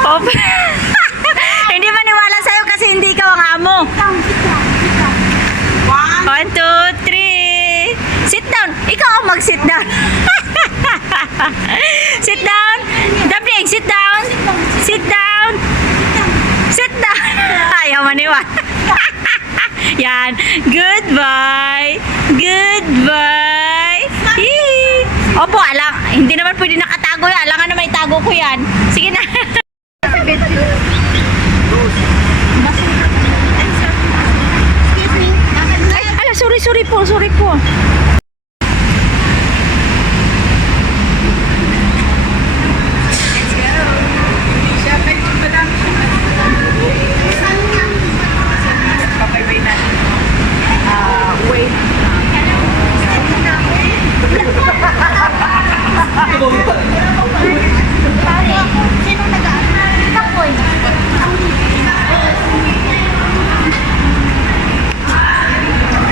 Op. Hindi maniwala sa'yo kasi hindi ka ang amo. 1, 2, 3. Sit down. Ikaw ang mag-sit down. Sit down. Dabling, sit down. Sit down. Sit down. Ayaw maniwala. Yan. Goodbye. Goodbye. Yee. Opo, alang. Hindi naman pwede nakatago yan. Alangan na may tago ko yan. Sige na. Ay, ala, sorry po.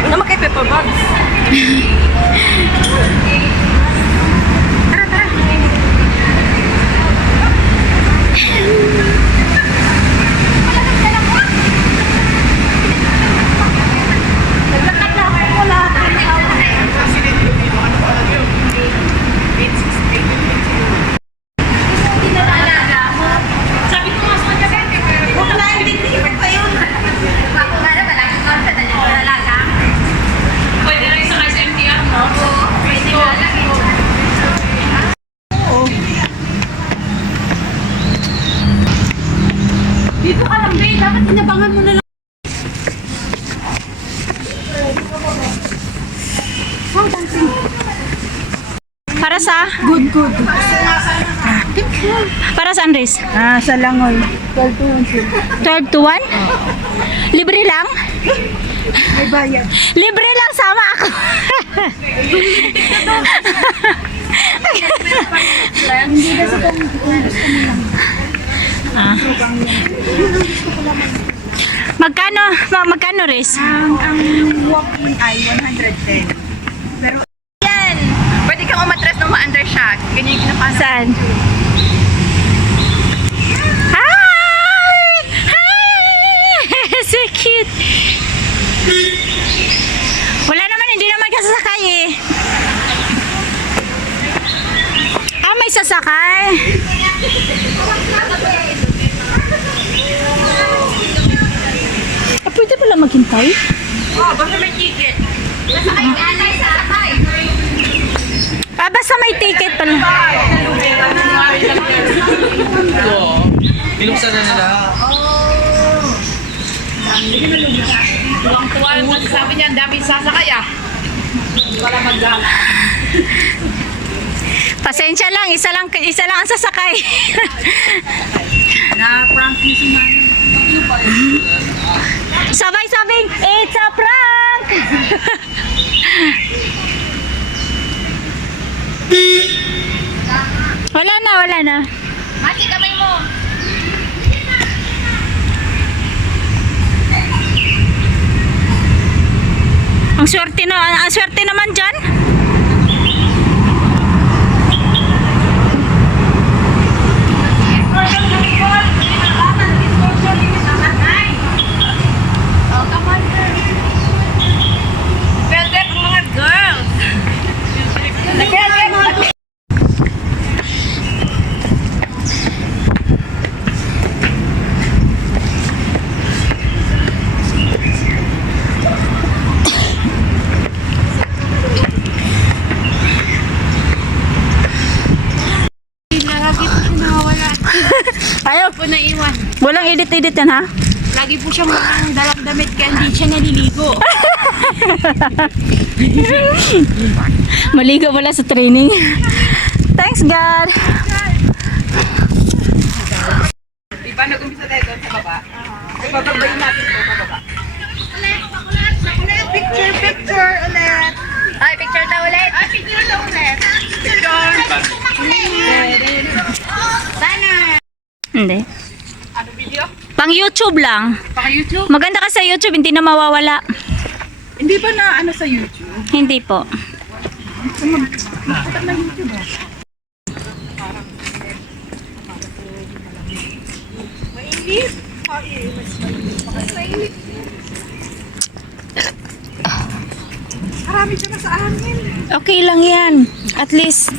Naman kay Pepper Bugs. Dito ka lang, babe. Dapat tinabangan mo na lang. Para sa? Good. Para sa Andres? Sa Langoy. 12 to 1? Libre lang? May bayad. Libre lang, sama ako. Hindi na sa kung gusto mo lang. Magkano, Riz? Ang walk-in ay 110. Pero yan! Pwede kang umatras ng ma-under siya. Ganyan yung kinapano. Saan? Hi! So cute. Wala naman, hindi naman kasasakay eh. May sasakay. Pwede pala maghintay? Basta may ticket. Basta may ticket pala. Binuksan na nila. Tuwang-tuwa naman sabi niya, ang daming sasakay ah. Wala mag-gala. Pasensya lang, isa lang ang sasakay. Na-practice namin. Sabay-sabing, it's a prank! Wala na. Mati, kamay mo. Ang swerte naman dyan. Ayaw po naiwan. Walang edit-edit yan ha? Lagi po siyang walang dalang damit kaya hindi siya naliligo. Maligo pala sa training. Thanks God. Diba nag-umpisa tayo doon sa baba? Ipababayin natin po sa baba. Picture ulit. Ay, picture daw ulit. Ay, picture daw ulit. Picture. Sana. Hindi. Ano video? Pang YouTube lang. Paka YouTube? Maganda ka sa YouTube, hindi na mawawala. Hindi ba na ano sa YouTube? Hindi po. mainit. Ay, mas mainit pa kayo. Mainit. Marami siya na sa amin. Okay lang yan. At least,